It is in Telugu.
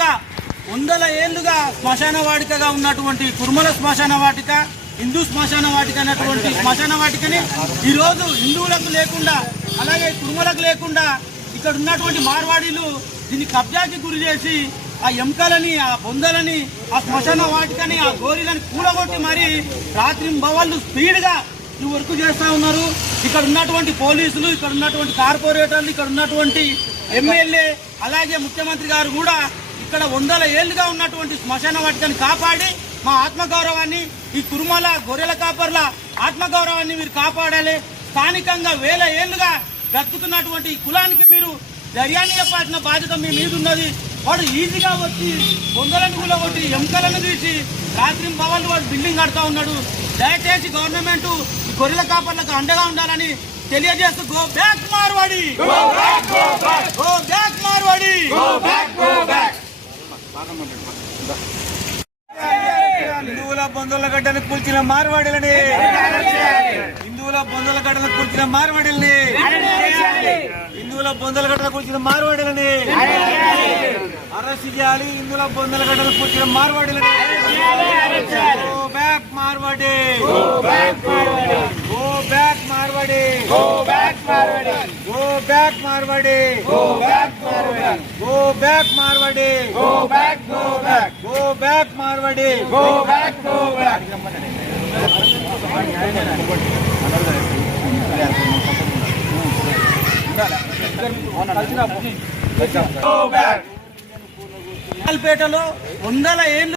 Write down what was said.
ఏళ్ళుగా వందల ఏళ్ళుగా శ్మశాన వాటికగా ఉన్నటువంటి కుర్మల శ్మశాన వాటిక హిందూ శ్మశాన వాటిక అనేటువంటి శ్మశాన వాటికని ఈరోజు హిందువులకు లేకుండా అలాగే కుర్మలకు లేకుండా ఇక్కడ ఉన్నటువంటి మార్వాడీలు దీన్ని కబ్జాకి గురి చేసి ఆ ఎముకలని ఆ బొందలని ఆ శ్మశాన వాటికని ఆ గోరీలని కూడగొట్టి మరి రాత్రి భవాళ్ళు స్పీడ్గా ఈ వర్క్ చేస్తూ ఉన్నారు. ఇక్కడ ఉన్నటువంటి పోలీసులు ఇక్కడ ఉన్నటువంటి కార్పొరేటర్లు ఇక్కడ ఉన్నటువంటి ఎమ్మెల్యే అలాగే ముఖ్యమంత్రి గారు కూడా ఇక్కడ వందల ఏళ్ళుగా ఉన్నటువంటి శ్మశాన వాటికని కాపాడి మా ఆత్మగౌరవాన్ని ఈ కురుమల గొర్రెల కాపర్ల ఆత్మగౌరవాన్ని మీరు కాపాడాలి. స్థానికంగా వేల ఏళ్ళుగా బ్రతుకుతున్నటువంటి కులానికి మీరు ధైర్యాన్ని చెప్పాల్సిన బాధ్యత మీ మీద ఉన్నది. వాడు ఈజీగా వచ్చి బొందలను కూడా కొట్టి ఎముకలను తీసి రాత్రి భవన్లు వాడు బిల్డింగ్ కడతా ఉన్నాడు. దయచేసి గవర్నమెంట్ గొర్రెల కాపర్లకు అండగా ఉండాలని తెలియజేస్తూ go back Marwadi go back Marwadi హిందువుల బొందుల గడ్డను కూల్చిన మార్వాడిలని. హిందువుల బొందుల గడ్డను కూల్చిన మార్వాడిల్ని. హిందువుల బొందల గడ్డను కూల్చిన మార్వాడిలని. అరెస్ట్ చేయాలి హిందువుల బొందల గడ్డను కూల్చిన మార్వాడిలని. Go back Marwadi. Go back Marwadi. Go back Marwadi. Go back Marwadi. Go back Marwadi. Go back Marwadi go back go back Marwadi. Go back go back పేటలో వందల ఏళ్ళు